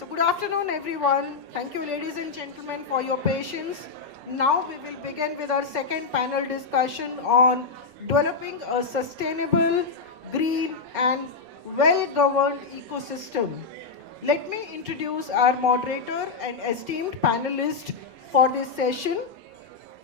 So good afternoon, everyone. Thank you, ladies and gentlemen, for your patience. Now we will begin with our second panel discussion on developing a sustainable, green, and well-governed ecosystem. Let me introduce our moderator and esteemed panelist for this session.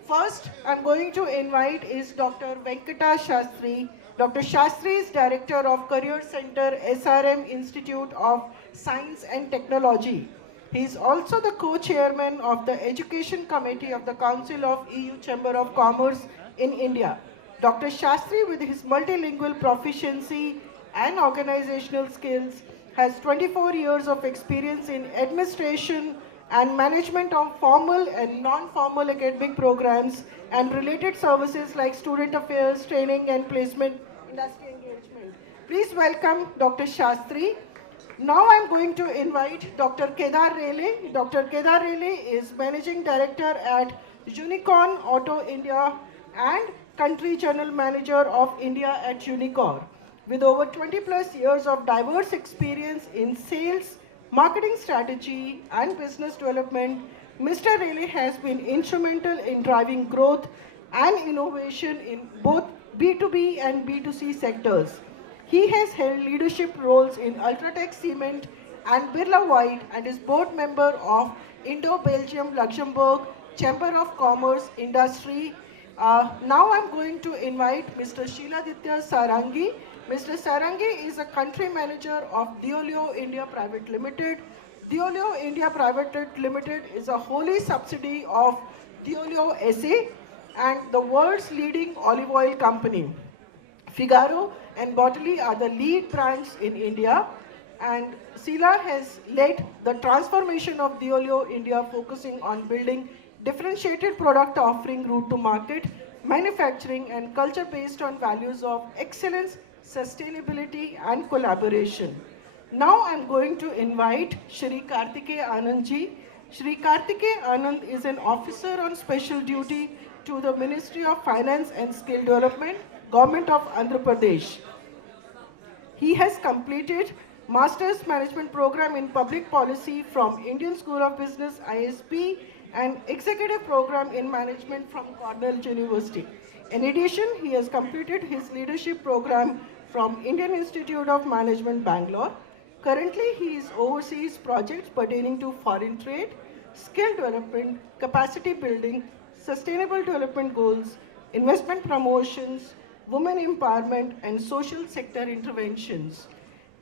First, I'm going to invite is Dr. Venkata Shastri. Dr. Shastri is Director of Career Center, SRM Institute of Science and Technology. He is also the co-chairman of the Education Committee of the Council of EU Chamber of Commerce in India. Dr. Shastri, with his multilingual proficiency and organizational skills, has 24 years of experience in administration and management of formal and non-formal academic programs and related services like student affairs, training and placement, industry engagement. Please welcome Dr. Shastri. Now I'm going to invite Dr. Kedar Rele. Dr. Kedar Rele is Managing Director at Unicorn Auto India and Country General Manager of India at Unicorn. With over 20 plus years of diverse experience in sales, marketing strategy and business development, Mr. Rele has been instrumental in driving growth and innovation in both B2B and B2C sectors. He has held leadership roles in Ultratech Cement and Birla White and is board member of Indo-Belgium Luxembourg Chamber of Commerce Industry. Now I'm going to invite Mr. Sheeladitya Sarangi. Mr. Sarangi is a country manager of Deolio India Private Limited. Deolio India Private Limited is a wholly subsidiary of Deolio SA and the world's leading olive oil company. Figaro and Bottoli are the lead brands in India, and Sila has led the transformation of Deolio India, focusing on building differentiated product offering route to market, manufacturing and culture based on values of excellence, sustainability and collaboration. Now I'm going to invite Shri Kartike Anandji. Shri Kartike Anand is an officer on special duty to the Ministry of Finance and Skill Development, Government of Andhra Pradesh. He has completed Master's Management Program in Public Policy from Indian School of Business ISB and Executive Program in Management from Cornell University. In addition, he has completed his leadership program from Indian Institute of Management, Bangalore. Currently, he is oversees projects pertaining to foreign trade, skill development, capacity building, sustainable development goals, investment promotions, women empowerment, and social sector interventions.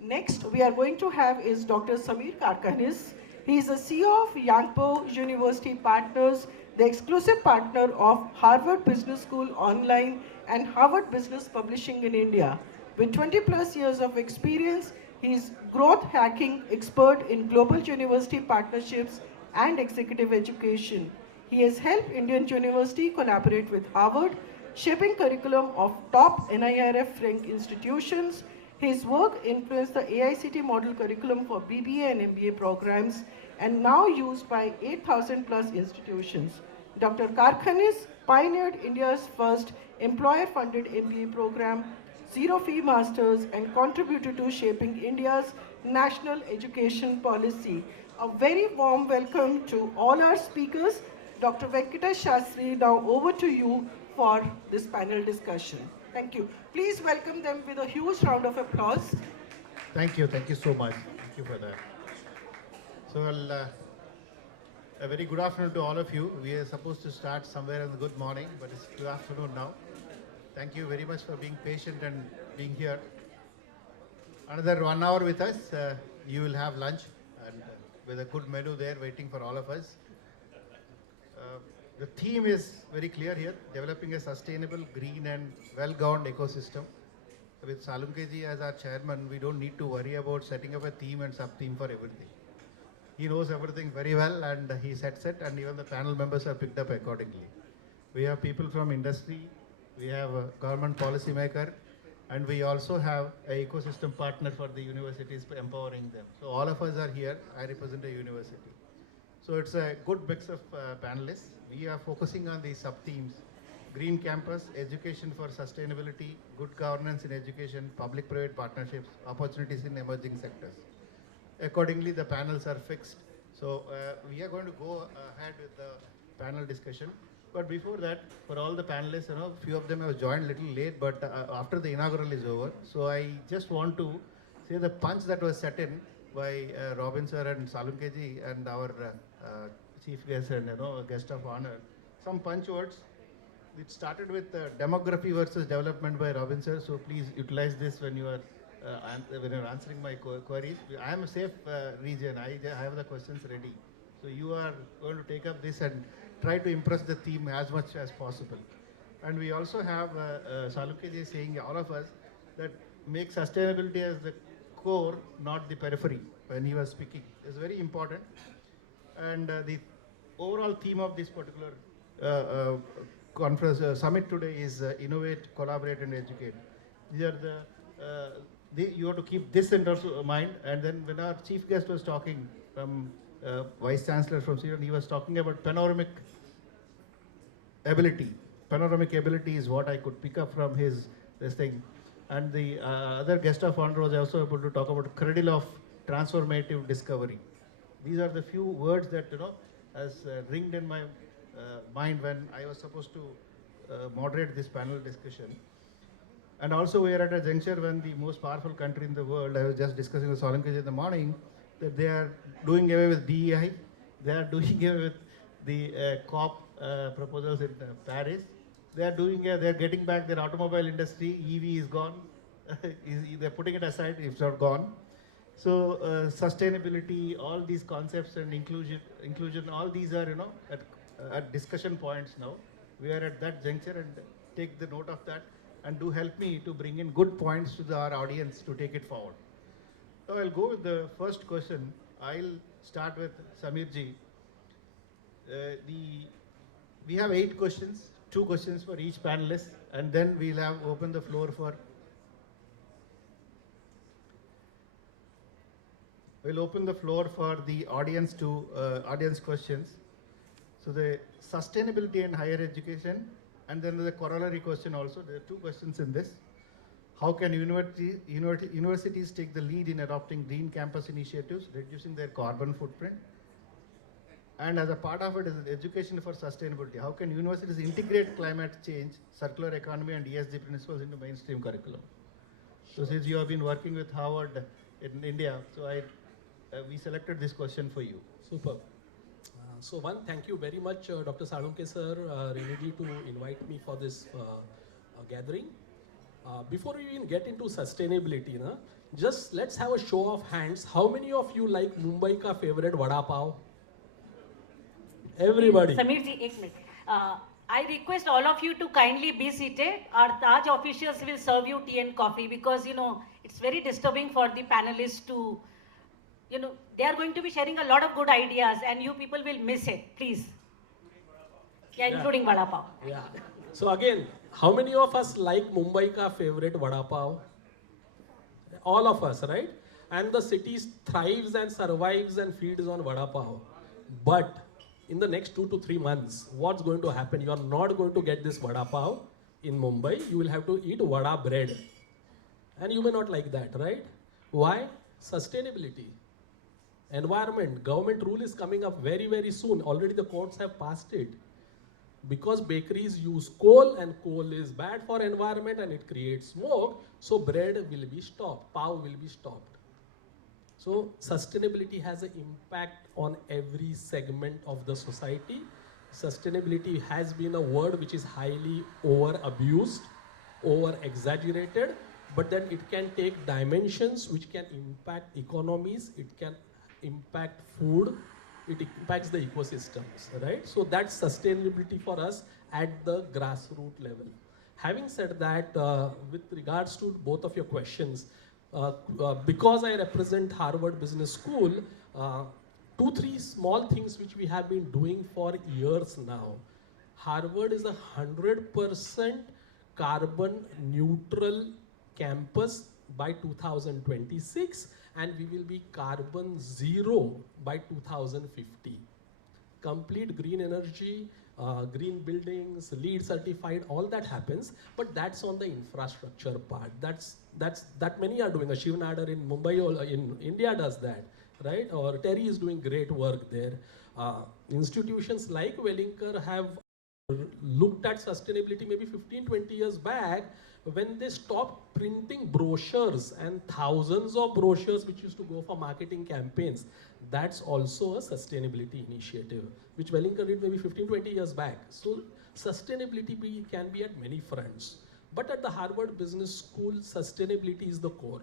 Next, we are going to have is Dr. Samir Karkanis. He is the CEO of Yangpo University Partners, the exclusive partner of Harvard Business School Online and Harvard Business Publishing in India. With 20 plus years of experience, he is growth hacking expert in global university partnerships and executive education. He has helped Indian University collaborate with Harvard, shaping curriculum of top NIRF ranked institutions. His work influenced the AICT model curriculum for BBA and MBA programs and now used by 8,000 plus institutions. Dr. Karkhanis pioneered India's first employer-funded MBA program, Zero Fee Masters, and contributed to shaping India's national education policy. A very warm welcome to all our speakers. Dr. Venkata Shastri, now over to you for this panel discussion. Thank you. Please welcome them with a huge round of applause. Thank you so much. Thank you for that. So, a very good afternoon to all of you. We are supposed to start somewhere in the good morning, but it's good afternoon now. Thank you very much for being patient and being here. Another 1 hour with us, you will have lunch and with a good menu there waiting for all of us. The theme is very clear here, developing a sustainable, green and well-governed ecosystem. With Salunkeji as our chairman, we don't need to worry about setting up a theme and sub-theme for everything. He knows everything very well and he sets it, and even the panel members are picked up accordingly. We have people from industry, we have a government policy maker, and we also have an ecosystem partner for the universities empowering them. So all of us are here. I represent a university. So it's a good mix of panelists. We are focusing on these sub-themes: green campus, education for sustainability, good governance in education, public-private partnerships, opportunities in emerging sectors. Accordingly, the panels are fixed. So we are going to go ahead with the panel discussion. But before that, for all the panelists, few of them have joined a little late, but after the inaugural is over. So I just want to say the punch that was set in by Robin sir and Salunke ji and our chief guest and guest of honor. Some punch words. It started with demography versus development by Robin sir. So please utilize this when you are when you're answering my queries. I am a safe region. I have the questions ready. So you are going to take up this and try to impress the team as much as possible. And we also have Salunke ji saying, all of us, that make sustainability as the core, not the periphery, when he was speaking. It's very important. And the overall theme of this particular conference summit today is innovate, collaborate, and educate. These are you have to keep this in mind. And then when our chief guest was talking from Vice Chancellor from Sweden, he was talking about panoramic ability. Panoramic ability is what I could pick up from this thing. And the other guest of honor was also able to talk about cradle of transformative discovery. These are the few words that has ringed in my mind when I was supposed to moderate this panel discussion. And also we are at a juncture when the most powerful country in the world, I was just discussing with Salunke ji in the morning, that they are doing away with DEI, they are doing away with the COP proposals in Paris. They are getting back their automobile industry. EV is gone. They're putting it aside. It's not gone. So sustainability, all these concepts and inclusion, all these are at discussion points now. We are at that juncture, and take the note of that, and do help me to bring in good points to our audience to take it forward. So I'll go with the first question. I'll start with Samir ji. We have 8 questions, 2 questions for each panelist, and then we'll have open the floor for. We'll open the floor for the audience to audience questions. So the sustainability in higher education, and then the corollary question also. There are 2 questions in this. How can universities take the lead in adopting green campus initiatives, reducing their carbon footprint? And as a part of it is education for sustainability. How can universities integrate climate change, circular economy, and ESG principles into mainstream curriculum? So since you have been working with Harvard in India, so we selected this question for you. Super. So one, thank you very much, Dr. Salunke sir, Renedy, to invite me for this gathering. Before we even get into sustainability, just let's have a show of hands. How many of you like Mumbai ka favorite vada pav? Everybody. Samir ji, ek minute. I request all of you to kindly be seated. Our Taj officials will serve you tea and coffee, because it's very disturbing for the panelists to, they are going to be sharing a lot of good ideas, and you people will miss it. Please. Yeah, including vada pav. Yeah. So again, how many of us like Mumbai ka favorite vada pav? All of us, right? And the city thrives and survives and feeds on vada pav. But in the next 2 to 3 months, what's going to happen? You are not going to get this vada pav in Mumbai. You will have to eat vada bread. And you may not like that, right? Why? Sustainability. Environment. Government rule is coming up very, very soon. Already the courts have passed it. Because bakeries use coal, and coal is bad for environment and it creates smoke, so bread will be stopped, pav will be stopped. So sustainability has an impact on every segment of the society. Sustainability has been a word which is highly over-abused, over-exaggerated, but then it can take dimensions which can impact economies, it can impact food, it impacts the ecosystems, right? So that's sustainability for us at the grassroots level. Having said that, with regards to both of your questions, because I represent Harvard Business School, 2-3 small things which we have been doing for years now. Harvard is 100% carbon neutral campus by 2026, and we will be carbon zero by 2050. Complete green energy, green buildings, LEED certified, all that happens, but that's on the infrastructure part. That many are doing. A Shiv Nadar in Mumbai or in India does that. right? Or Terry is doing great work there. Institutions like Wellinger have looked at sustainability maybe 15, 20 years back when they stopped printing brochures and thousands of brochures which used to go for marketing campaigns. That's also a sustainability initiative, which Wellinger did maybe 15, 20 years back. So sustainability can be at many fronts. But at the Harvard Business School, sustainability is the core.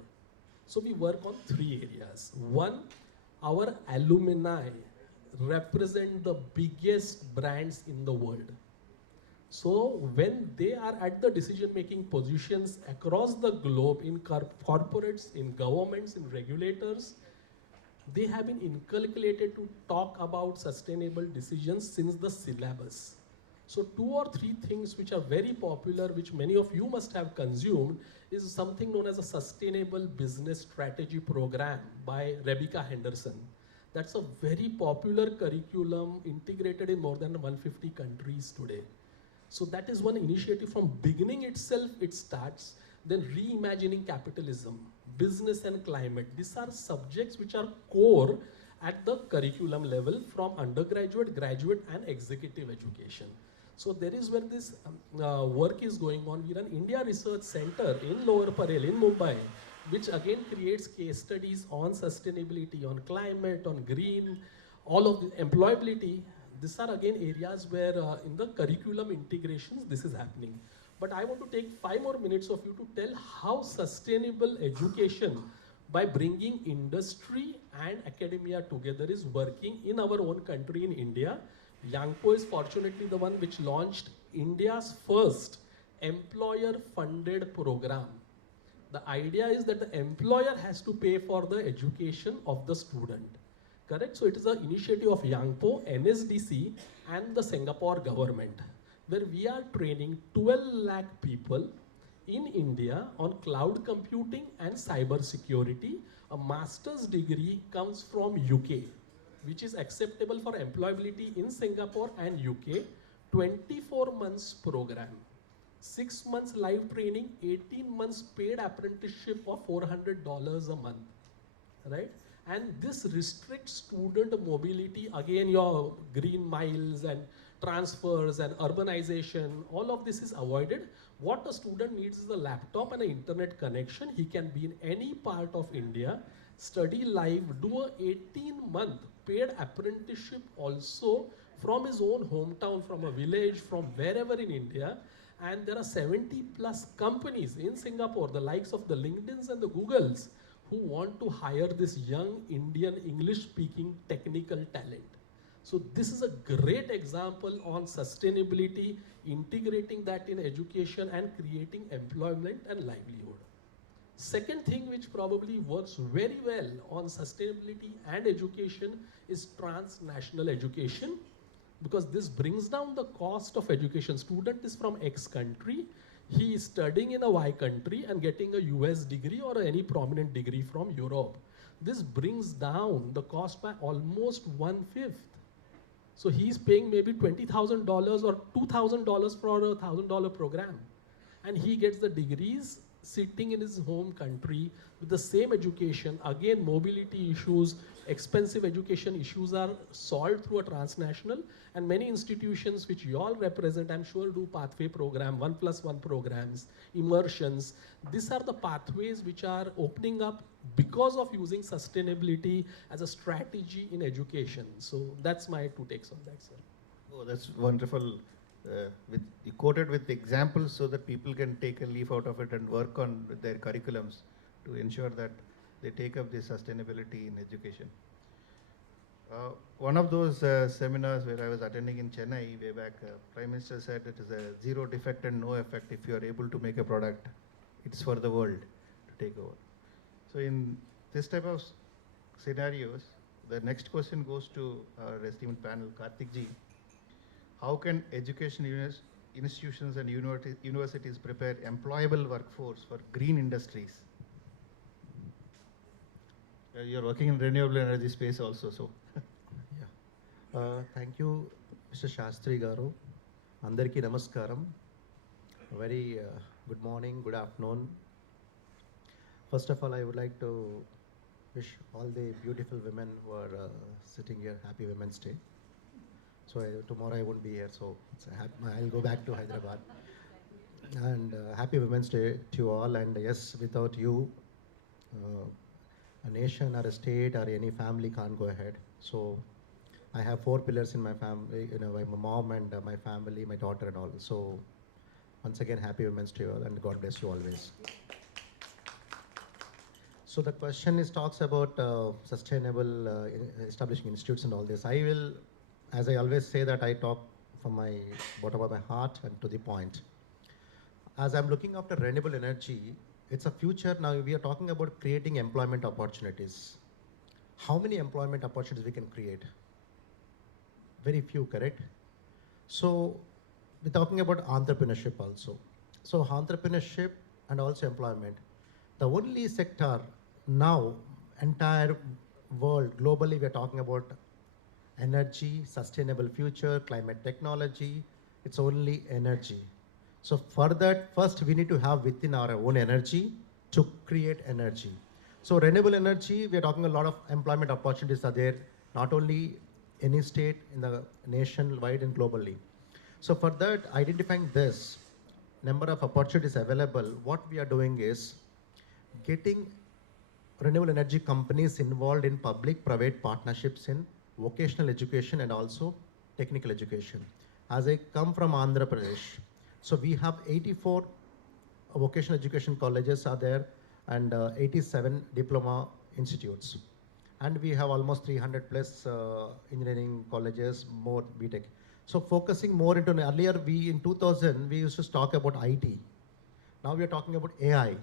So we work on three areas. One, our alumni represent the biggest brands in the world. So when they are at the decision-making positions across the globe in corporates, in governments, in regulators, they have been inculcated to talk about sustainable decisions since the syllabus. So 2 or 3 things which are very popular, which many of you must have consumed, is something known as a Sustainable Business Strategy Program by Rebecca Henderson. That's a very popular curriculum integrated in more than 150 countries today. So that is one initiative. From beginning itself, it starts. Then reimagining capitalism, business and climate. These are subjects which are core at the curriculum level from undergraduate, graduate and executive education. So there is where this work is going on. We run India Research Center in Lower Parel in Mumbai, which again creates case studies on sustainability, on climate, on green, all of the employability. These are again areas where in the curriculum integrations this is happening. But I want to take 5 more minutes of you to tell how sustainable education by bringing industry and academia together is working in our own country in India. Yangpo is fortunately the one which launched India's first employer-funded program. The idea is that the employer has to pay for the education of the student. Correct? So it is an initiative of Yangpo, NSDC and the Singapore government, where we are training 12 lakh people in India on cloud computing and cyber security. A master's degree comes from UK, which is acceptable for employability in Singapore and UK. 24 months program, 6 months live training, 18 months paid apprenticeship of $400 a month, right? And this restricts student mobility. Again, your green miles and transfers and urbanization, all of this is avoided. What a student needs is a laptop and an internet connection. He can be in any part of India, study live, do a 18-month paid apprenticeship also from his own hometown, from a village, from wherever in India. And there are 70 plus companies in Singapore, the likes of the LinkedIns and the Googles, who want to hire this young Indian English-speaking technical talent. So this is a great example on sustainability, integrating that in education and creating employment and livelihood. Second thing which probably works very well on sustainability and education is transnational education, because this brings down the cost of education. Student is from X country, he is studying in a Y country and getting a US degree or any prominent degree from Europe. This brings down the cost by almost 1/5. So he's paying maybe $20,000 or $2,000 for a $1,000 program. And he gets the degrees sitting in his home country with the same education. Again, mobility issues, expensive education issues are solved through a transnational, and many institutions which you all represent, I'm sure, do pathway program, 1+1 programs, immersions. These are the pathways which are opening up because of using sustainability as a strategy in education. So that's my 2 takes on that, sir. Oh, that's wonderful. You quoted with examples so that people can take a leaf out of it and work on their curriculums to ensure that they take up this sustainability in education. One of those seminars where I was attending in Chennai way back, Prime Minister said it is a zero defect and no effect. If you are able to make a product, it's for the world to take over. So in this type of scenarios, the next question goes to our esteemed panel, Karthik ji. How can education institutions and universities prepare employable workforce for green industries? You're working in renewable energy space also, so. Thank you, Mr. Shastri Garu. Andarki namaskaram. Very good morning, good afternoon. First of all, I would like to wish all the beautiful women who are sitting here happy Women's Day. So tomorrow I won't be here, so I'll go back to Hyderabad. And happy Women's Day to all. And yes, without you, a nation or a state or any family can't go ahead. So I have 4 pillars in my family, my mom and my family, my daughter and all. So once again, happy Women's Day all, and God bless you always. So the question is talks about sustainable establishing institutes and all this. I will, as I always say, that I talk from my bottom of my heart and to the point. As I'm looking after renewable energy, it's a future. Now we are talking about creating employment opportunities. How many employment opportunities we can create? Very few, correct? So we're talking about entrepreneurship also. So entrepreneurship and also employment. The only sector now, entire world, globally, we're talking about energy, sustainable future, climate technology. It's only energy. So for that, first we need to have within our own energy to create energy. So renewable energy, we are talking a lot of employment opportunities are there, not only any state in the nationwide and globally. So for that, identifying this number of opportunities available, what we are doing is getting renewable energy companies involved in public-private partnerships in vocational education and also technical education. As I come from Andhra Pradesh, so we have 84 vocational education colleges are there and 87 diploma institutes. And we have almost 300 plus engineering colleges, more BTech. So focusing more into, earlier in 2000, we used to talk about IT. Now we are talking about AI.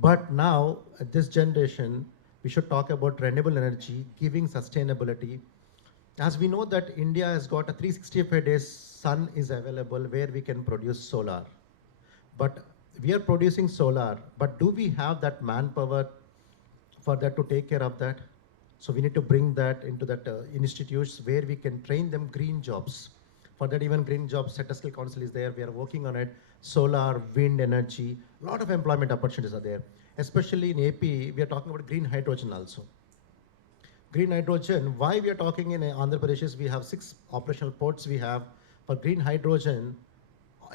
But now, at this generation, we should talk about renewable energy, giving sustainability. As we know that India has got a 365 days sun is available where we can produce solar. But we are producing solar, but do we have that manpower for that to take care of that? So we need to bring that into that institutes where we can train them green jobs. For that, even Green Jobs Sector Skill Council is there. We are working on it. Solar, wind energy, a lot of employment opportunities are there. Especially in AP, we are talking about green hydrogen also. Green hydrogen, why we are talking in Andhra Pradesh is we have 6 operational ports we have. For green hydrogen,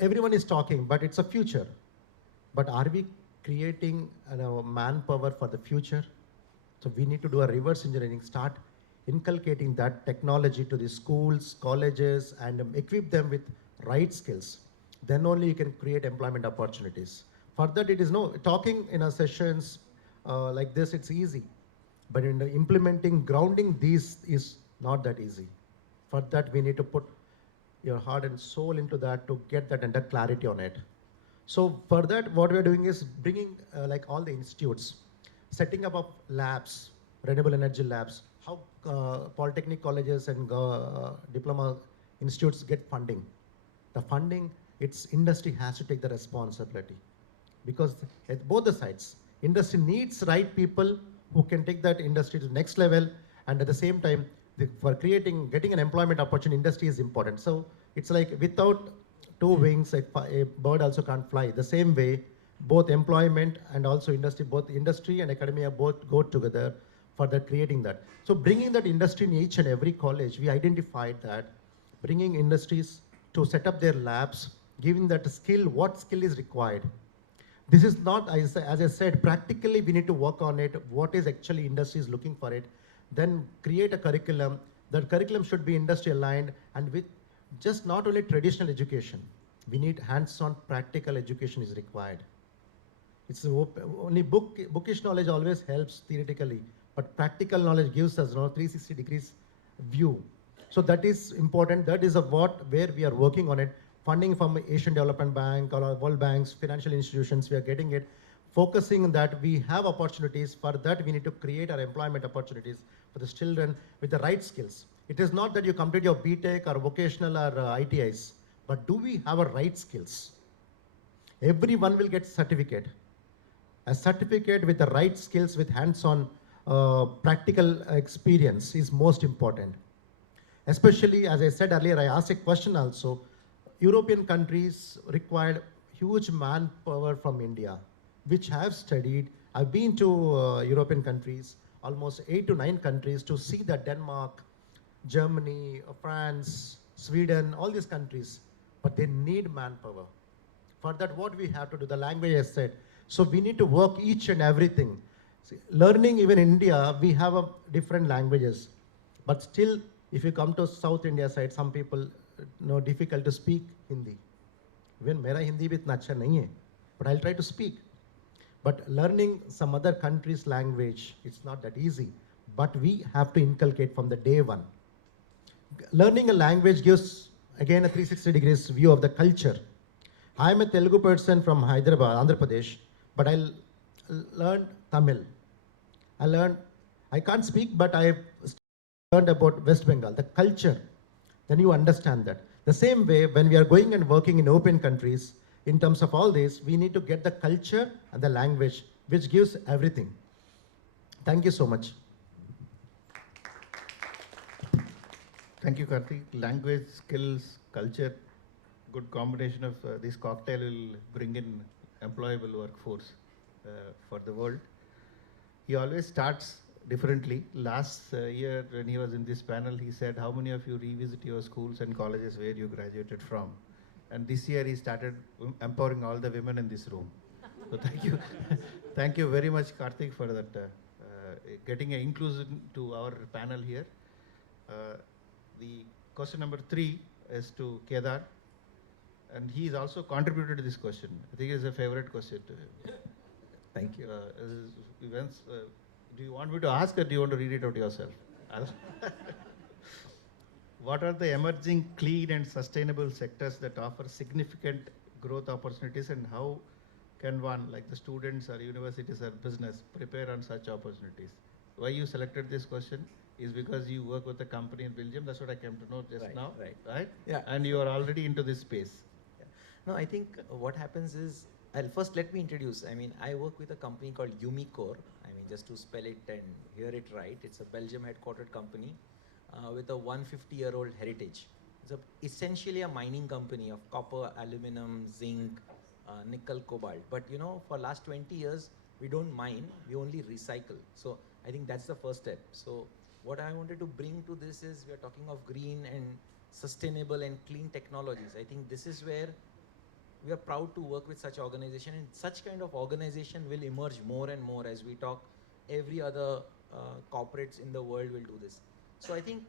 everyone is talking, but it's a future. But are we creating manpower for the future? So we need to do a reverse engineering, start inculcating that technology to the schools, colleges, and equip them with right skills. Then only you can create employment opportunities. For that, it is talking in a sessions like this, it's easy. But in the implementing, grounding these is not that easy. For that, we need to put your heart and soul into that to get that and clarity on it. So for that, what we're doing is bringing like all the institutes, setting up of labs, renewable energy labs, how polytechnic colleges and diploma institutes get funding. The funding, it's industry has to take the responsibility. Because at both the sides, industry needs right people who can take that industry to the next level, and at the same time, for getting an employment opportunity, industry is important. So it's like without 2 wings, a bird also can't fly. The same way, both employment and also industry, both industry and academia both go together for that creating that. So bringing that industry in each and every college, we identified that bringing industries to set up their labs, giving that skill, what skill is required. This is not, as I said, practically we need to work on it, what is actually industry is looking for it, then create a curriculum. That curriculum should be industry aligned and with just not only traditional education. We need hands-on practical education is required. It's only bookish knowledge always helps theoretically, but practical knowledge gives us 360 degrees view. So that is important. That is where we are working on it. Funding from Asian Development Bank or World Bank's financial institutions, we are getting it. Focusing on that, we have opportunities. For that, we need to create our employment opportunities for the children with the right skills. It is not that you complete your BTech or vocational or ITIs, but do we have a right skills? Everyone will get certificate. A certificate with the right skills with hands-on practical experience is most important. Especially, as I said earlier, I asked a question also, European countries required huge manpower from India, which I have studied. I've been to European countries. almost 8 to 9 countries to see that Denmark, Germany, France, Sweden, all these countries, but they need manpower. For that, what we have to do, the language I said. So we need to work each and everything. See, learning, even in India, we have a different languages. But still, if you come to South India side, some people know difficult to speak Hindi. Even मेरा हिंदी भी इतना अच्छा नहीं है, but I'll try to speak. But learning some other country's language, it's not that easy. But we have to inculcate from the day one. Learning a language gives, again, a 360 degrees view of the culture. I'm a Telugu person from Hyderabad, Andhra Pradesh, but I learned Tamil. I can't speak, but I learned about West Bengal, the culture. Then you understand that. The same way, when we are going and working in open countries, in terms of all this, we need to get the culture and the language, which gives everything. Thank you so much. Thank you, Karthik. Language, skills, culture, good combination of this cocktail will bring in employable workforce for the world. He always starts differently. Last year when he was in this panel, he said, how many of you revisit your schools and colleges where you graduated from? And this year he started empowering all the women in this room. So thank you. Thank you very much, Karthik, for that, getting an inclusion to our panel here. The question number 3 is to Kedar. And he has also contributed to this question. I think it's a favorite question to him. Thank you. Do you want me to ask or do you want to read it out yourself? What are the emerging clean and sustainable sectors that offer significant growth opportunities, and how can one, like the students or universities or business, prepare on such opportunities? Why you selected this question is because you work with a company in Belgium. That's what I came to know just now. Right? Yeah. And you are already into this space. Yeah. No, I think what happens is, first let me introduce. I mean, I work with a company called Umicore. I mean, just to spell it and hear it right, it's a Belgium headquartered company with a 150-year-old heritage. It's essentially a mining company of copper, aluminum, zinc, nickel, cobalt. But you know, for last 20 years, we don't mine, we only recycle. So I think that's the first step. So what I wanted to bring to this is, we are talking of green and sustainable and clean technologies. I think this is where we are proud to work with such organization, and such kind of organization will emerge more and more as we talk. Every other corporates in the world will do this. So I think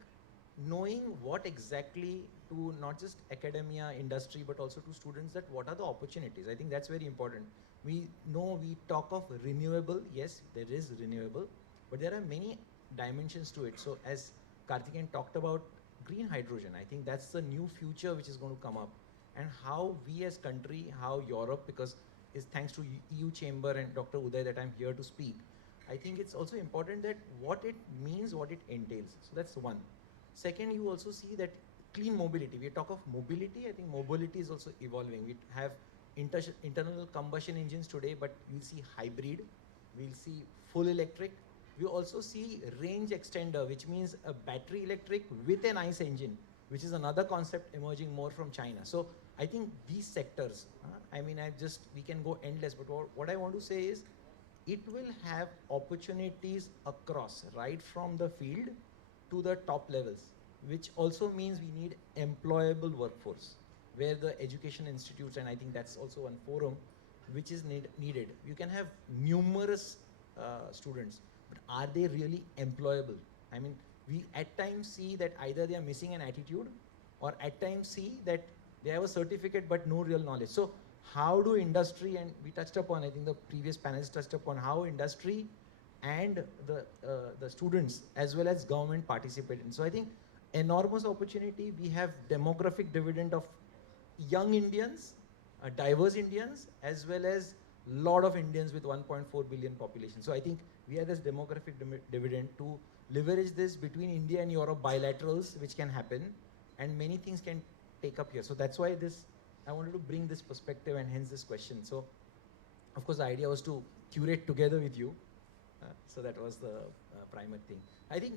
knowing what exactly to not just academia, industry, but also to students, that what are the opportunities. I think that's very important. We know we talk of renewable. Yes, there is renewable, but there are many dimensions to it. So as Karthikeyan talked about green hydrogen, I think that's the new future which is going to come up. And how we as country, how Europe, because it's thanks to EU Chamber and Dr. Uday that I'm here to speak. I think it's also important that what it means, what it entails. So that's one. Second, you also see that clean mobility. We talk of mobility. I think mobility is also evolving. We have internal combustion engines today, but we'll see hybrid. We'll see full electric. We also see range extender, which means a battery electric with an ICE engine, which is another concept emerging more from China. So I think these sectors, I mean, we can go endless, but what I want to say is, it will have opportunities across, right from the field to the top levels, which also means we need employable workforce, where the education institutes, and I think that's also one forum which is needed. You can have numerous students, but are they really employable? I mean, we at times see that either they are missing an attitude, or at times see that they have a certificate but no real knowledge. So how do industry, and we touched upon, I think the previous panelists touched upon how industry and the students as well as government participate in. So I think enormous opportunity. We have demographic dividend of young Indians, diverse Indians, as well as lot of Indians with 1.4 billion population. So I think we have this demographic dividend to leverage this between India and Europe bilaterals, which can happen, and many things can take up here. So that's why I wanted to bring this perspective, and hence this question. So of course the idea was to curate together with you. So that was the primer thing. I think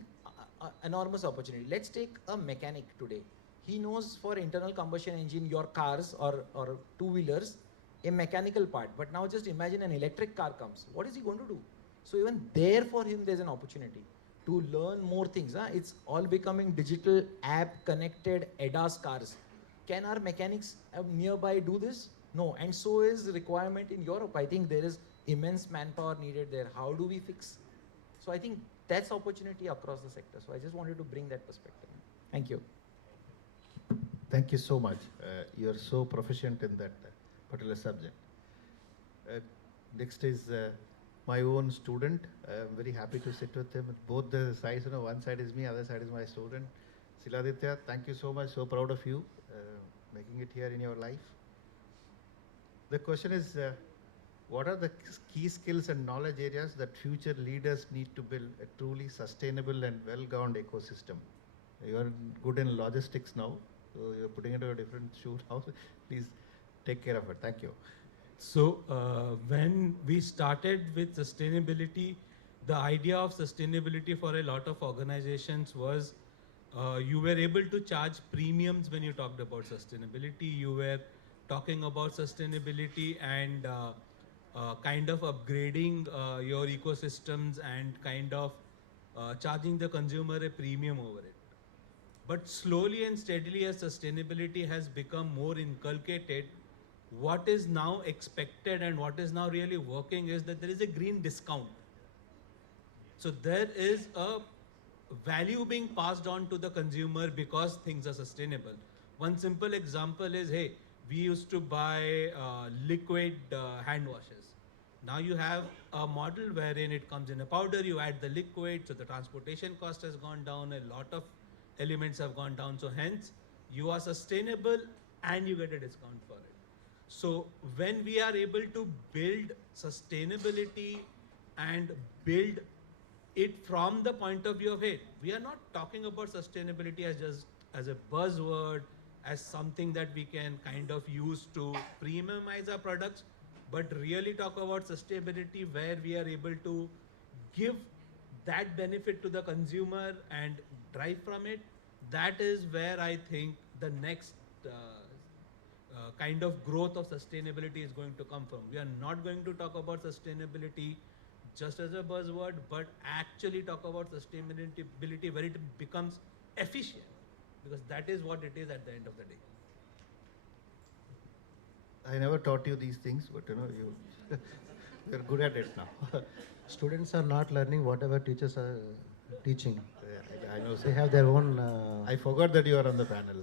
enormous opportunity. Let's take a mechanic today. He knows for internal combustion engine, your cars or two-wheelers, a mechanical part. But now just imagine an electric car comes. What is he going to do? So even there for him, there's an opportunity to learn more things. It's all becoming digital, app connected ADAS cars. Can our mechanics nearby do this? No. And so is requirement in Europe. I think there is immense manpower needed there. How do we fix? So I think that's opportunity across the sector. So I just wanted to bring that perspective. Thank you. Thank you so much. You are so proficient in that particular subject. Next is my own student. I'm very happy to sit with him. Both the sides, one side is me, other side is my student. Siladitya, thank you so much. So proud of you making it here in your life. The question is, what are the key skills and knowledge areas that future leaders need to build a truly sustainable and well-governed ecosystem? You are good in logistics now, so you're putting it in a different shoe now. Please take care of it. Thank you. So when we started with sustainability, the idea of sustainability for a lot of organizations was you were able to charge premiums when you talked about sustainability. You were talking about sustainability and kind of upgrading your ecosystems and kind of charging the consumer a premium over it. But slowly and steadily, as sustainability has become more inculcated, what is now expected and what is now really working is that there is a green discount. So there is a value being passed on to the consumer because things are sustainable. One simple example is, hey, we used to buy liquid hand washes. Now you have a model wherein it comes in a powder, you add the liquid, so the transportation cost has gone down, a lot of elements have gone down, so hence you are sustainable and you get a discount for it. So when we are able to build sustainability and build it from the point of view of, hey, we are not talking about sustainability as just as a buzzword, as something that we can kind of use to premiumize our products, but really talk about sustainability where we are able to give that benefit to the consumer and drive from it. That is where I think the next kind of growth of sustainability is going to come from. We are not going to talk about sustainability just as a buzzword, but actually talk about sustainability where it becomes efficient, because that is what it is at the end of the day. I never taught you these things, but you're good at it now. Students are not learning whatever teachers are teaching. Yeah, I know. They have their own. I forgot that you are on the panel.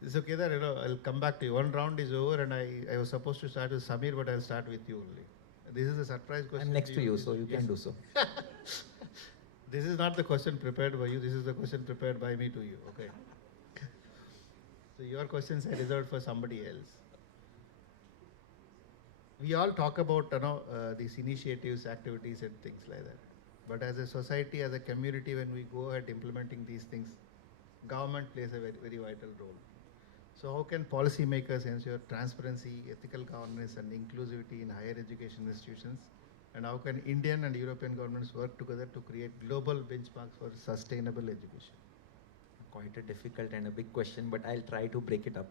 It's okay that I'll come back to you. One round is over, and I was supposed to start with Samir, but I'll start with you only. This is a surprise question. I'm next to you, so you can do so. This is not the question prepared by you. This is the question prepared by me to you. Okay. So your questions are reserved for somebody else. We all talk about these initiatives, activities, and things like that. But as a society, as a community, when we go ahead implementing these things, government plays a very, very vital role. So how can policymakers ensure transparency, ethical governance, and inclusivity in higher education institutions? And how can Indian and European governments work together to create global benchmarks for sustainable education? Quite a difficult and a big question, but I'll try to break it up.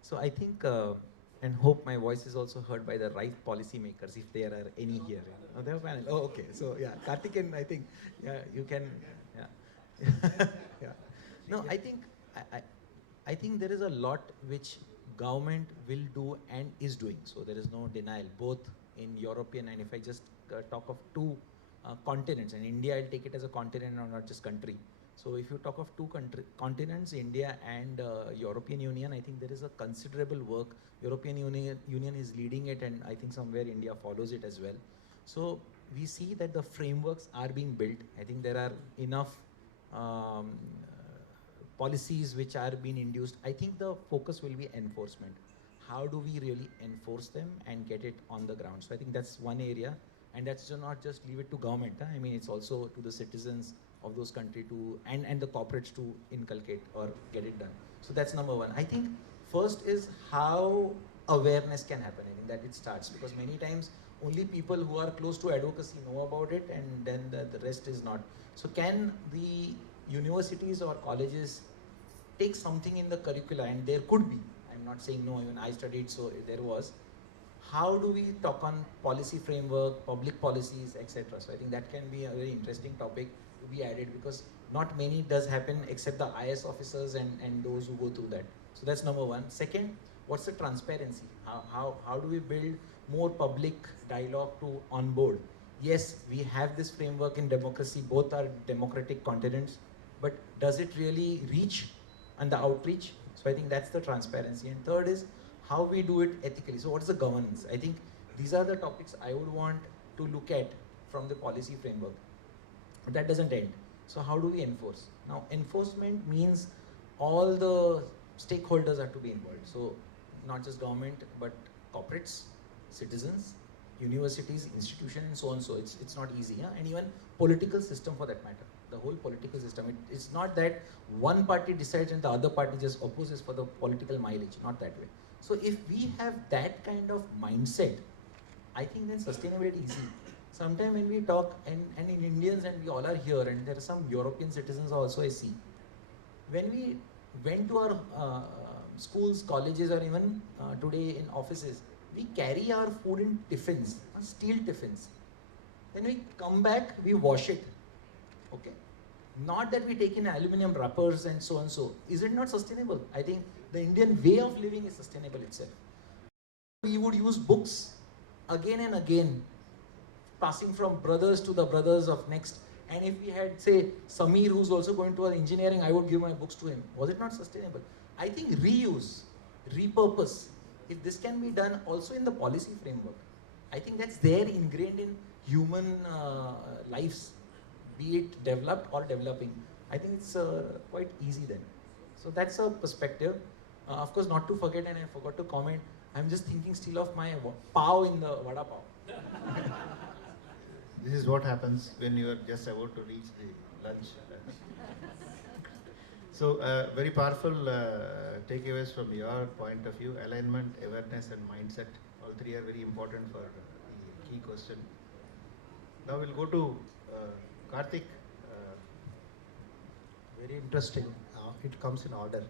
So I think, and hope my voice is also heard by the right policymakers, if there are any here. Oh, they have a panel. Oh, okay. So yeah, Karthikeyan, I think, yeah, you can, yeah. Yeah. No, I think there is a lot which government will do and is doing. So there is no denial, both in European, and if I just talk of two continents, and India, I'll take it as a continent and not just country. So if you talk of two continents, India and European Union, I think there is a considerable work. European Union is leading it, and I think somewhere India follows it as well. So we see that the frameworks are being built. I think there are enough policies which are being induced. I think the focus will be enforcement. How do we really enforce them and get it on the ground? So I think that's one area, and that's not just leave it to government. I mean, it's also to the citizens of those countries to, and the corporates to inculcate or get it done. So that's number one. I think first is how awareness can happen. I think that it starts, because many times only people who are close to advocacy know about it, and then the rest is not. So can the universities or colleges take something in the curricula, and there could be, I'm not saying no, even I studied, so there was, how do we talk on policy framework, public policies, etc. So I think that can be a very interesting topic to be added, because not many does happen except the IS officers and those who go through that. So that's number one. Second, what's the transparency? How do we build more public dialogue to onboard? Yes, we have this framework in democracy, both are democratic continents, but does it really reach and the outreach? So I think that's the transparency. And third is how we do it ethically. So what is the governance? I think these are the topics I would want to look at from the policy framework. But that doesn't end. So how do we enforce? Now, enforcement means all the stakeholders have to be involved. So not just government, but corporates, citizens, universities, institutions, and so on. So it's not easy, yeah? And even political system for that matter. The whole political system. It's not that one party decides and the other party just opposes for the political mileage. Not that way. So if we have that kind of mindset, I think then sustainability is easy. Sometimes when we talk, and in Indians, and we all are here, and there are some European citizens also I see. When we went to our schools, colleges, or even today in offices, we carry our food in tiffins, steel tiffins. When we come back, we wash it. Okay? Not that we take in aluminum wrappers and so and so. Is it not sustainable? I think the Indian way of living is sustainable itself. We would use books again and again, passing from brothers to the brothers of next. And if we had, say, Samir, who's also going to engineering, I would give my books to him. Was it not sustainable? I think reuse, repurpose, if this can be done also in the policy framework, I think that's there ingrained in human lives, be it developed or developing. I think it's quite easy then. So that's a perspective. Of course, not to forget, and I forgot to comment, I'm just thinking still of my pav in the vada pav. This is what happens when you are just about to reach the lunch. So, very powerful takeaways from your point of view. Alignment, awareness, and mindset. All three are very important for the key question. Now we'll go to Karthik. Very interesting. It comes in order.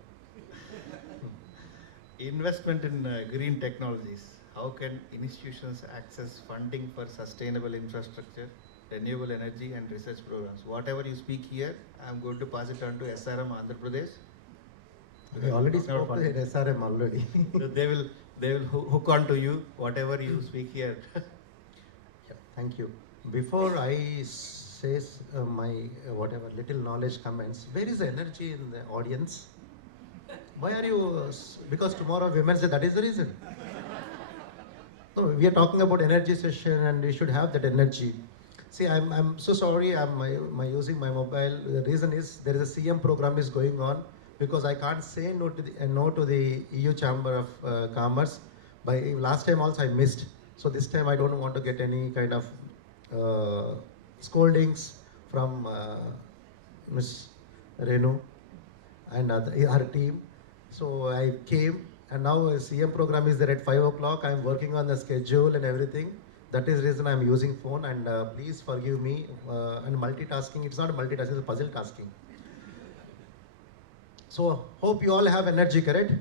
Investment in green technologies. How can institutions access funding for sustainable infrastructure, renewable energy, and research programs? Whatever you speak here, I'm going to pass it on to SRM Andhra Pradesh. I already spoke to the SRM already. So they will hook on to you, whatever you speak here. Yeah, thank you. Before I say my whatever little knowledge comments, where is the energy in the audience? Why are you? Because tomorrow Women's Day, that is the reason. No, we are talking about energy session, and we should have that energy. See, I'm so sorry. I'm using my mobile. The reason is there is a CM program is going on, because I can't say no to the EU Chamber of Commerce. By last time also I missed. So this time I don't want to get any kind of scoldings from Ms. Renu and her team. So I came, and now a CM program is there at 5 o'clock. I'm working on the schedule and everything. That is the reason I'm using phone, and please forgive me. And multitasking, it's not multitasking, it's puzzle tasking. So hope you all have energy, correct?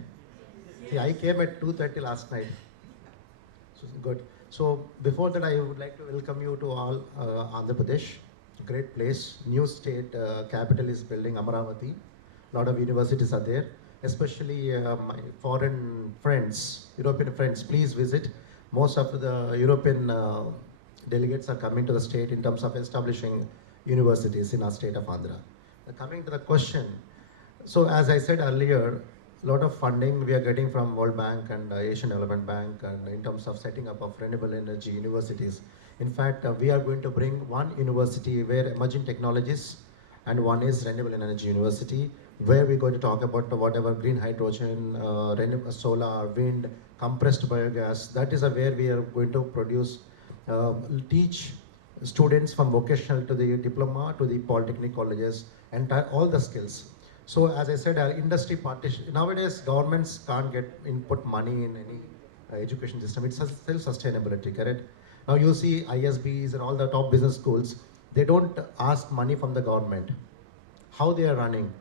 Yeah, I came at 2:30 last night. So good. So before that, I would like to welcome you to all Andhra Pradesh. Great place, new state capital is building, Amaravati. A lot of universities are there. Especially my foreign friends, European friends, please visit. Most of the European delegates are coming to the state in terms of establishing universities in our state of Andhra. Coming to the question, so as I said earlier, a lot of funding we are getting from World Bank and Asian Development Bank, and in terms of setting up of renewable energy universities. In fact, we are going to bring one university where emerging technologies, and one is renewable energy university, where we're going to talk about whatever green hydrogen, solar, wind, compressed biogas. That is where we are going to produce, teach students from vocational to the diploma to the polytechnic colleges, and all the skills. So as I said, our industry partition, nowadays governments can't get input money in any education system. It's self-sustainability, correct? Now you see ISBs and all the top business schools, they don't ask money from the government. How they are running?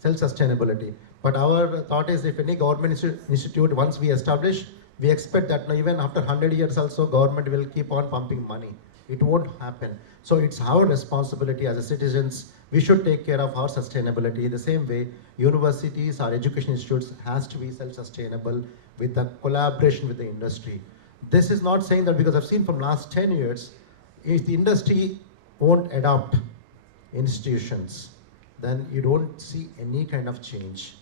Self-sustainability. But our thought is, if any government institute, once we establish, we expect that even after 100 years also government will keep on pumping money. It won't happen. So it's our responsibility as a citizens. We should take care of our sustainability. The same way, universities or education institutes has to be self-sustainable with the collaboration with the industry. This is not saying that, because I've seen from last 10 years, if the industry won't adopt institutions, then you don't see any kind of change.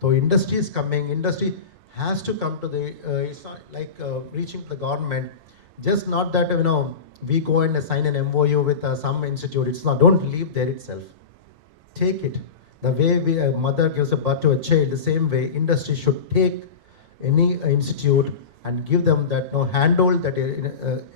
So industry is coming, industry has to come to the, it's not like reaching to the government, just not that, we go and sign an MOU with some institute. It's not, don't leave there itself. Take it. The way a mother gives a birth to a child, the same way industry should take any institute and give them that, handhold that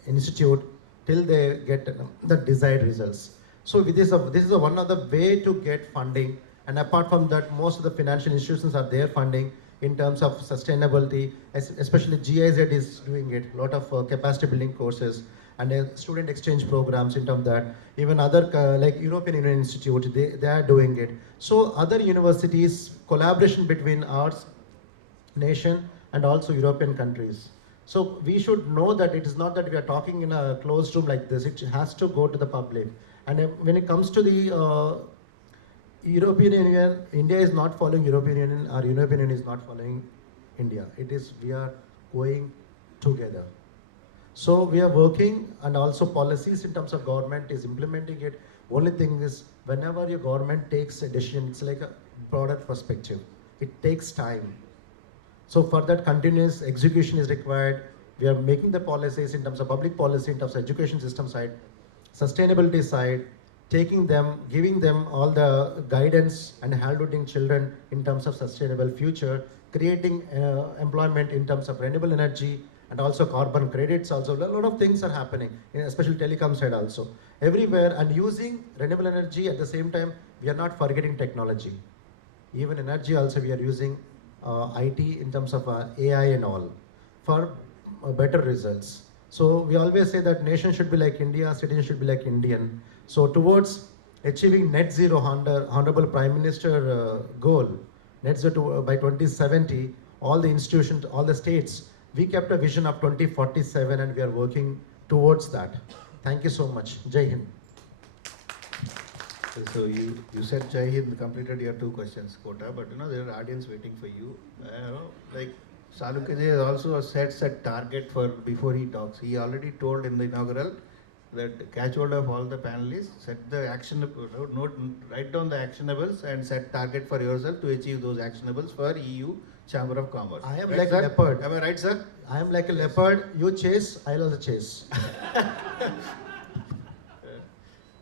institute till they get the desired results. So this is one of the way to get funding. And apart from that, most of the financial institutions are there funding in terms of sustainability, especially GIZ is doing it, a lot of capacity building courses and student exchange programs in terms of that. Even other like European Union Institute, they are doing it. So other universities, collaboration between our nation and also European countries. So we should know that it is not that we are talking in a closed room like this, it has to go to the public. And when it comes to the European Union, India is not following European Union, or European Union is not following India. It is, we are going together. So we are working, and also policies in terms of government is implementing it. Only thing is, whenever your government takes a decision, it's like a broader perspective. It takes time. So for that, continuous execution is required. We are making the policies in terms of public policy, in terms of education system side, sustainability side, taking them, giving them all the guidance and handholding children in terms of sustainable future, creating employment in terms of renewable energy, and also carbon credits also. A lot of things are happening, especially telecom side also. Everywhere, and using renewable energy at the same time, we are not forgetting technology. Even energy also we are using IT in terms of AI and all for better results. So we always say that nation should be like India, citizens should be like Indian. So towards achieving net zero, Honorable Prime Minister goal, net zero by 2070, all the institutions, all the states, we kept a vision of 2047 and we are working towards that. Thank you so much. Jai Hind. So you said Jai Hind, completed your 2 questions quota, but there are audience waiting for you. Like Salunke has also sets a target for before he talks. He already told in the inaugural that catch hold of all the panelists, set the action, write down the actionables and set target for yourself to achieve those actionables for EU Chamber of Commerce. I am right, like sir? a leopard. Am I right, sir? I am like a leopard. You chase, I'll also chase.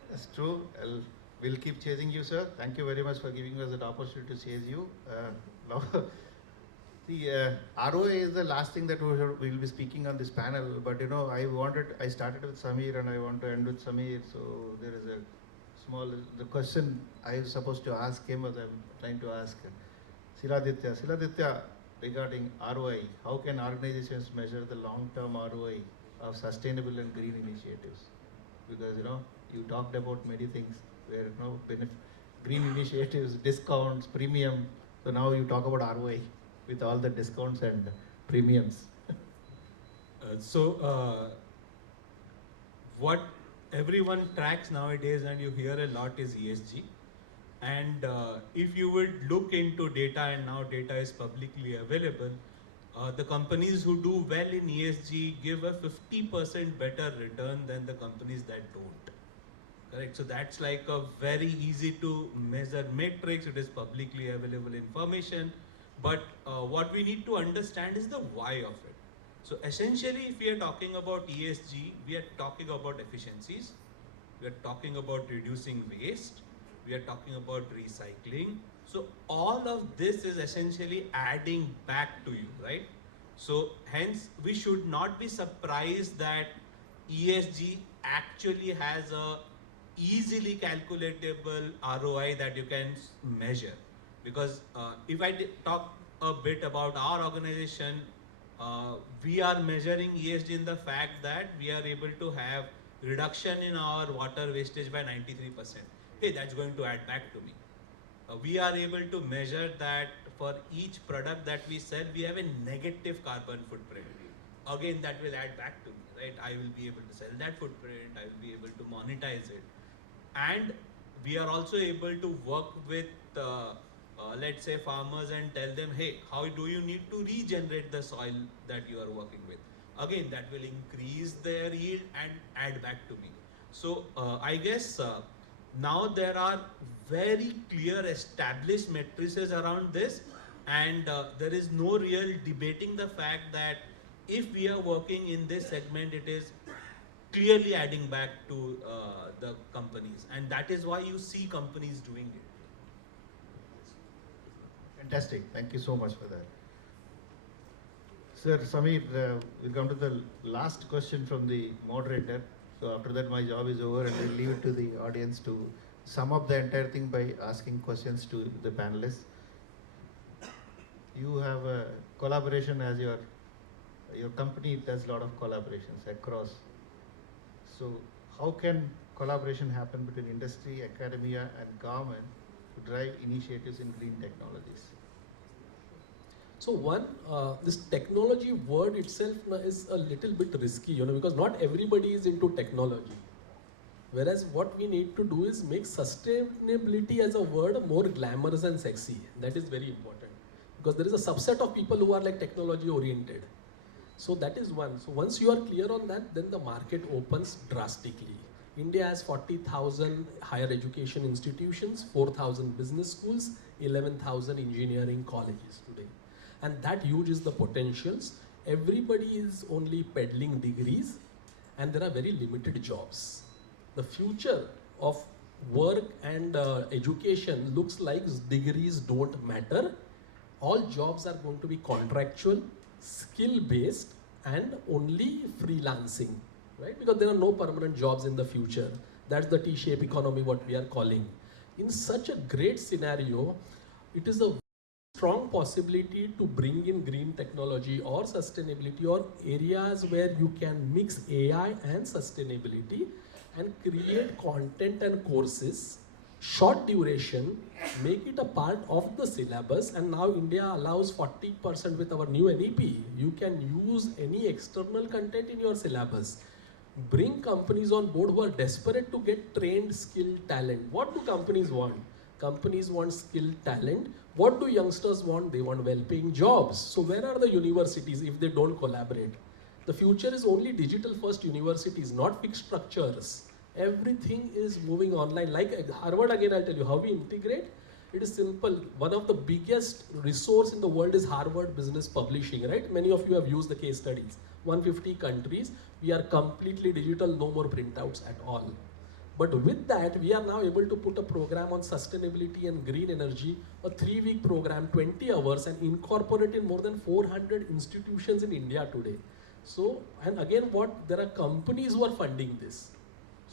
That's true. We'll keep chasing you, sir. Thank you very much for giving us that opportunity to chase you. Now, the ROI is the last thing that we'll be speaking on this panel, but I started with Samir and I want to end with Samir, so there is the question I was supposed to ask him, as I'm trying to ask Siladitya. Siladitya, regarding ROI, how can organizations measure the long-term ROI of sustainable and green initiatives? Because, you talked about many things where, green initiatives, discounts, premium, so now you talk about ROI with all the discounts and premiums. What everyone tracks nowadays and you hear a lot is ESG. And if you would look into data, and now data is publicly available, the companies who do well in ESG give a 50% better return than the companies that don't. Correct? So that's like a very easy to measure matrix. It is publicly available information. But what we need to understand is the why of it. So essentially, if we are talking about ESG, we are talking about efficiencies. We are talking about reducing waste. We are talking about recycling. So all of this is essentially adding back to you, right? So hence, we should not be surprised that ESG actually has a easily calculatable ROI that you can measure. Because if I talk a bit about our organization, we are measuring ESG in the fact that we are able to have reduction in our water wastage by 93%. Hey, that's going to add back to me. We are able to measure that for each product that we sell, we have a negative carbon footprint. again that will add back to me, right? I will be able to sell that footprint, I will be able to monetize it. And we are also able to work with let's say farmers and tell them, hey, how do you need to regenerate the soil that you are working with? Again, that will increase their yield and add back to me. So I guess now there are very clear established matrices around this, and there is no real debating the fact that if we are working in this segment, it is clearly adding back to the companies, and that is why you see companies doing it. Fantastic. Thank you so much for that. Sir, Samir, we'll come to the last question from the moderator. So after that, my job is over, and we'll leave it to the audience to sum up the entire thing by asking questions to the panelists. You have a collaboration as your company does a lot of collaborations across. So how can collaboration happen between industry, academia, and government to drive initiatives in green technologies? So one, this technology word itself is a little bit risky, because not everybody is into technology. Whereas what we need to do is make sustainability as a word more glamorous and sexy. That is very important, because there is a subset of people who are like technology oriented. So that is one. So once you are clear on that, then the market opens drastically. India has 40,000 higher education institutions, 4,000 business schools, 11,000 engineering colleges today. And that huge is the potentials. Everybody is only peddling degrees, and there are very limited jobs. The future of work and education looks like degrees don't matter. All jobs are going to be contractual, skill-based, and only freelancing, right? Because there are no permanent jobs in the future. That's the T-shaped economy, what we are calling. In such a great scenario, it is a strong possibility to bring in green technology or sustainability, or areas where you can mix AI and sustainability and create content and courses, short duration, make it a part of the syllabus. And now India allows 40% with our new NEP. You can use any external content in your syllabus. Bring companies on board who are desperate to get trained, skilled talent. What do companies want? Companies want skilled talent. What do youngsters want? They want well-paying jobs. So where are the universities if they don't collaborate? The future is only digital-first universities, not fixed structures. Everything is moving online. Like Harvard, again, I'll tell you how we integrate. It is simple. One of the biggest resource in the world is Harvard Business Publishing, right? Many of you have used the case studies. 150 countries. We are completely digital, no more printouts at all. But with that, we are now able to put a program on sustainability and green energy, a 3-week program, 20 hours, and incorporate in more than 400 institutions in India today. So, and again, there are companies who are funding this.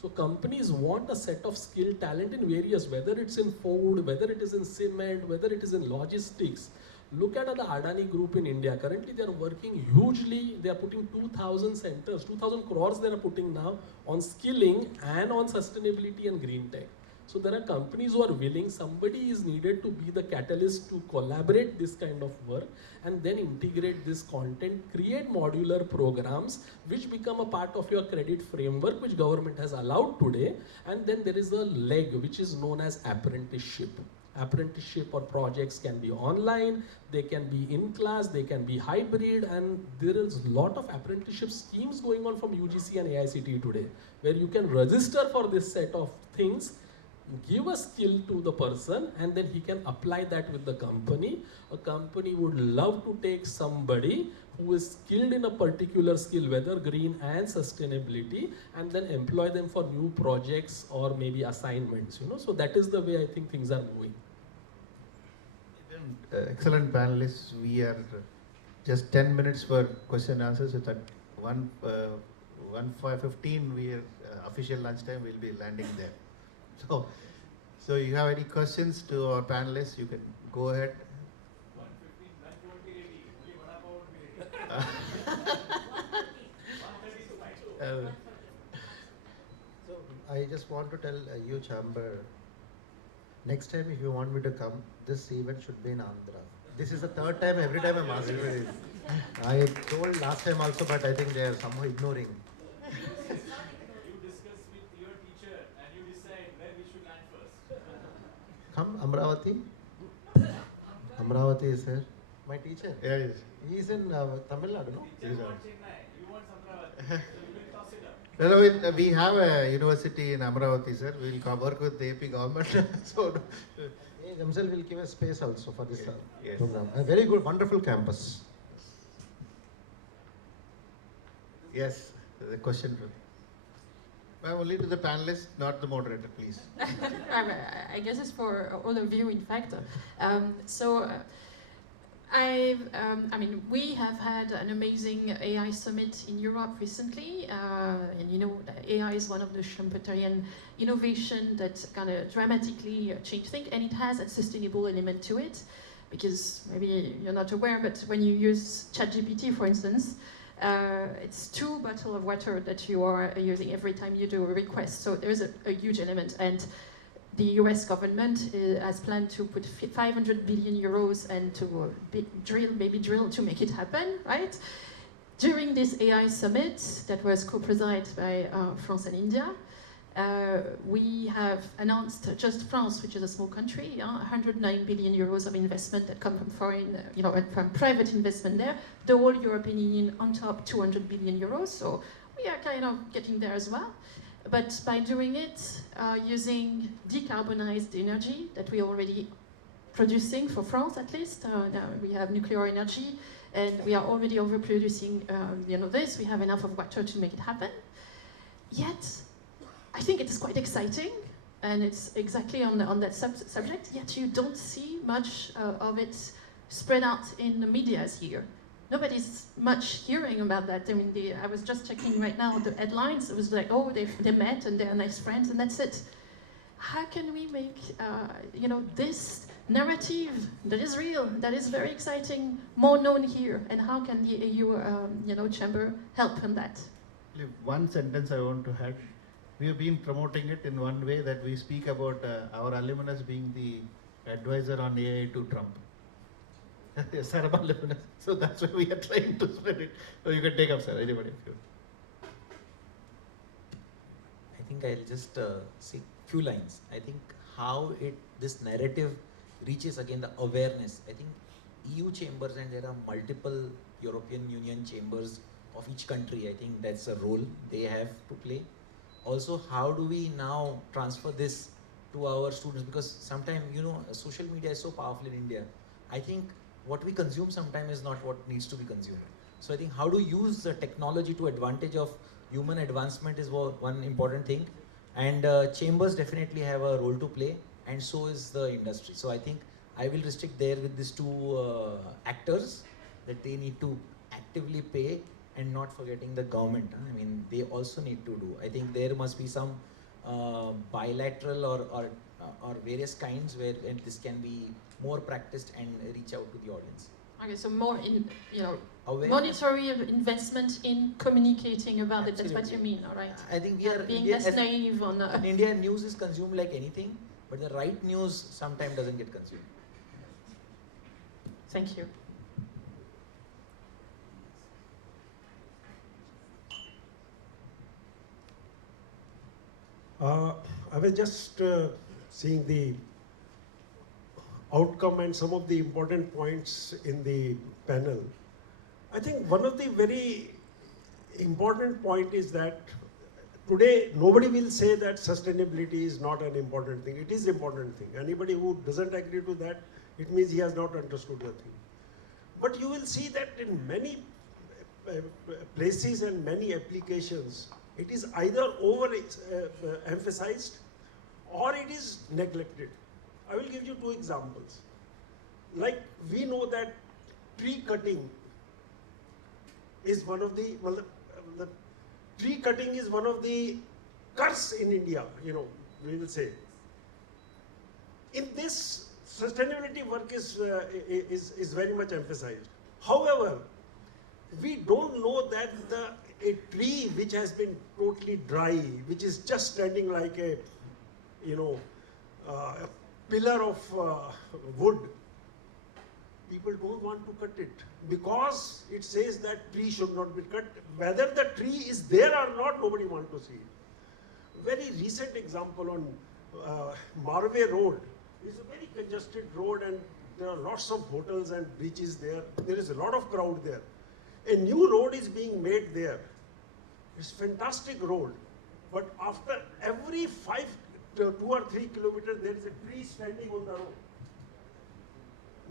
So companies want a set of skilled talent in various, whether it's in food, whether it is in cement, whether it is in logistics. Look at the Adani Group in India. Currently, they are working hugely. They are putting 2,000 centers, 2,000 crores they are putting now on skilling and on sustainability and green tech. So there are companies who are willing. Somebody is needed to be the catalyst to collaborate this kind of work and then integrate this content, create modular programs which become a part of your credit framework, which government has allowed today. And then there is a leg which is known as apprenticeship. Apprenticeship or projects can be online, they can be in class, they can be hybrid, and there is a lot of apprenticeship schemes going on from UGC and AICTE today, where you can register for this set of things, give a skill to the person, and then he can apply that with the company. A company would love to take somebody who is skilled in a particular skill, whether green and sustainability, and then employ them for new projects or maybe assignments, So that is the way I think things are moving. Excellent panelists. We are just 10 minutes for question and answers. It's at 1:15. We are official lunchtime. We'll be landing there. So you have any questions to our panelists? You can go ahead. 1:15. So I just want to tell you, Chamber, next time if you want me to come, this event should be in Andhra. This is the third time, every time I'm asking for this. I told last time also, but I think they are somehow ignoring. You discuss with your teacher and you decide where we should land first. Come, Amravati. Amravati is here. My teacher. Yeah, yes. He is in Tamil Nadu, no? Yes, sir. Chennai, you want Samravati, so you will toss it up. Well, we have a university in Amravati, sir. We will work with the AP government. So, They themselves will give a space also for this Yes. program. A very good, wonderful campus. yes, the question. Ma'am, only to the panelists, not the moderator, please. I guess it's for all of you, in fact. I mean, we have had an amazing AI summit in Europe recently, and you know, AI is one of the Schumpeterian innovation that kind of dramatically changed things, and it has a sustainable element to it, because maybe you're not aware, but when you use ChatGPT, for instance, it's 2 bottles of water that you are using every time you do a request. So there's a huge element, and the US government has planned to put 500 billion euros and to drill to make it happen, right? During this AI summit that was co-presided by France and India, we have announced just France, which is a small country, 109 billion euros of investment that come from foreign, from private investment there. The whole European Union on top, 200 billion euros. So we are kind of getting there as well. But by doing it, using decarbonized energy that we're already producing for France at least, now we have nuclear energy, and we are already overproducing this, we have enough of water to make it happen. Yet, I think it's quite exciting, and it's exactly on that subject, yet you don't see much of it spread out in the medias here. Nobody's much hearing about that. I mean, I was just checking right now the headlines. It was like, oh, they met and they're nice friends, and that's it. How can we make, this narrative that is real, that is very exciting, more known here? And how can the AU, chamber help in that? One sentence I want to add. We have been promoting it in one way that we speak about our alumnus being the advisor on AI to Trump. So that's why we are trying to spread it. So you can take up, sir. Anybody? I think I'll just say few lines. I think how this narrative reaches again the awareness. I think EU chambers, and there are multiple European Union chambers of each country. I think that's a role they have to play. Also, how do we now transfer this to our students? Because sometimes, social media is so powerful in India. I think what we consume sometimes is not what needs to be consumed. So I think how to use the technology to advantage of human advancement is one important thing. And chambers definitely have a role to play, and so is the industry. So I think I will restrict there with these 2 actors, that they need to actively pay, and not forgetting the government. I mean, they also need to do. I think there must be some bilateral or various kinds where this can be more practiced and reach out to the audience. Okay, so more in, Awareness. monetary investment in communicating about it. That's what you Absolutely. mean, all right? I think we are Being we are- less as- naive on. in India, news is consumed like anything, but the right news sometimes doesn't get consumed. Thank you. I was just seeing the outcome and some of the important points in the panel. I think one of the very important point is that today nobody will say that sustainability is not an important thing. It is an important thing. Anybody who doesn't agree to that, it means he has not understood the thing. But you will see that in many places and many applications, it is either over emphasized or it is neglected. I will give you 2 examples. Like, we know that tree cutting is one of the tree cutting is one of the curse in India, we will say. In this, sustainability work is very much emphasized. However, we don't know that a tree which has been totally dry, which is just standing like a pillar of wood, people don't want to cut it because it says that tree should not be cut. Whether the tree is there or not, nobody wants to see it. Very recent example on Marway Road is a very congested road, and there are lots of hotels and beaches there. There is a lot of crowd there. A new road is being made there. It's a fantastic road, but after every 2 or 3 kilometers, there is a tree standing on the road.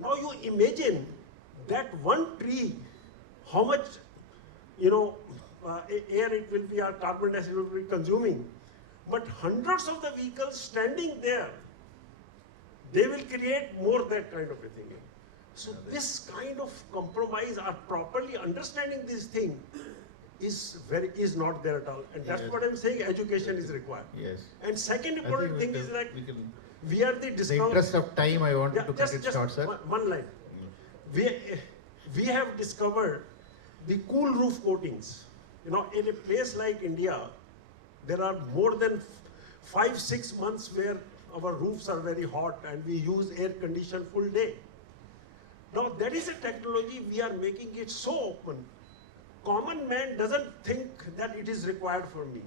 Now you imagine that one tree, how much, air it will be, or carbon dioxide will be consuming. But hundreds of the vehicles standing there, they will create more that kind of a thing. So this kind of compromise or properly understanding this thing is not there at all. And that's what I'm saying, education is required. Yes. And second important thing is that we are the In discount. the interest of time, I want to cut it short, sir. One line. We have discovered the cool roof coatings. In a place like India, there are more than 5-6 months where our roofs are very hot and we use air condition full day. Now that is a technology, we are making it so open. Common man doesn't think that it is required for me.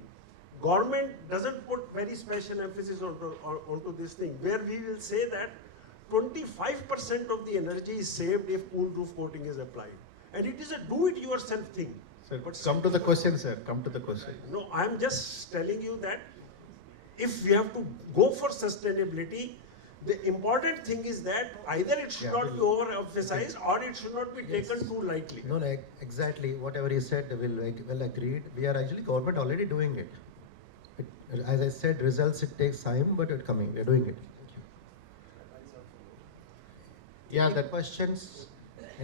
Government doesn't put very special emphasis onto this thing, where we will say that 25% of the energy is saved if cool roof coating is applied. And it is a do-it-yourself thing. Sir, come to the question, sir. Come to the question. No, I am just telling you that if we have to go for sustainability, the important thing is that either it should not be overemphasized or it should not be taken too lightly. No, exactly. Whatever you said, well agreed. We are actually government already doing it. As I said, results, it takes time, but it's coming. We are doing it. Yeah, the questions.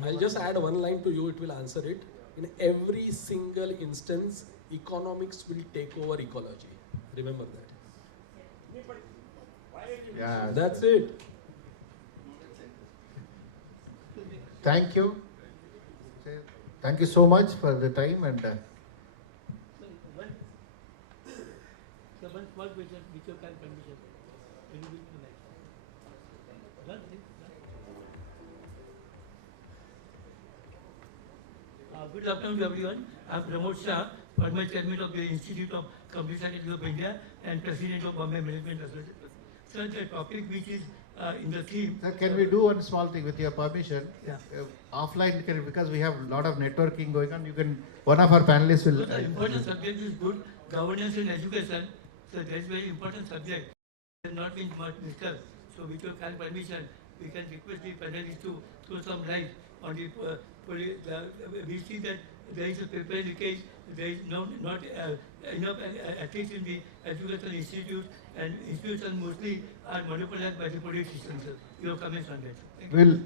I'll just add one line to you, it will answer it. In every single instance, economics will take over ecology. Remember that. Yeah, that's it. Thank you. Thank you so much for the time and. One small question which you can permission. Will you be tonight? Good afternoon to everyone. I am Pramod Shah, former chairman of the Institute of Computer Science of India and president of Bombay Management Association. Sir, the topic which is in the theme. Sir, can we do one small thing with your permission? Yeah. Offline, because we have a lot of networking going on, one of our panelists will. So the important subject is good governance in education. So that is very important subject. It has not been much discussed. So with your kind permission, we can request the panelists to throw some light on the. We see that there is a paper leakage. There is not enough, at least in the educational institutes, and institutions mostly are monopolized by the politicians. Your comments on that.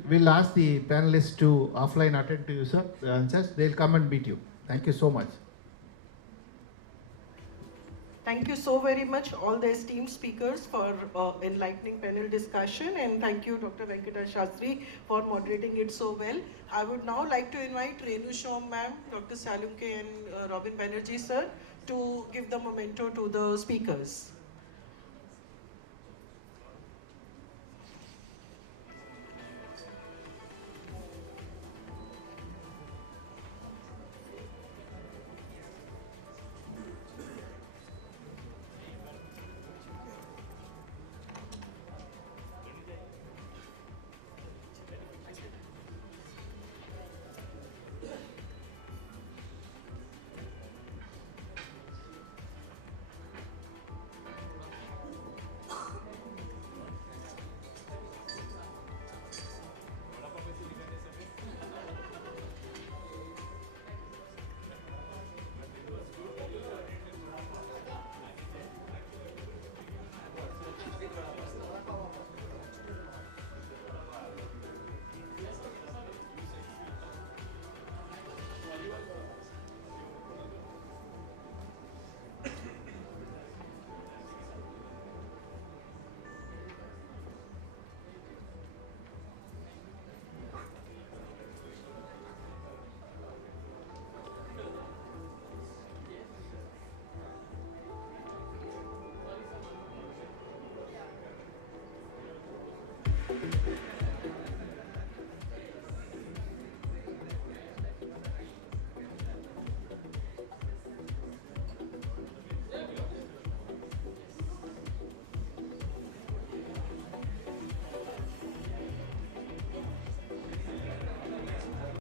We'll ask the panelists to offline attend to you, sir. The answers, they'll come and meet you. Thank you so much. Thank you so very much, all the esteemed speakers, for enlightening panel discussion, and thank you, Dr. Venkata Shastri, for moderating it so well. I would now like to invite Renu Shom ma'am, Dr. Salunke and Robin Banerjee sir to give the memento to the speakers.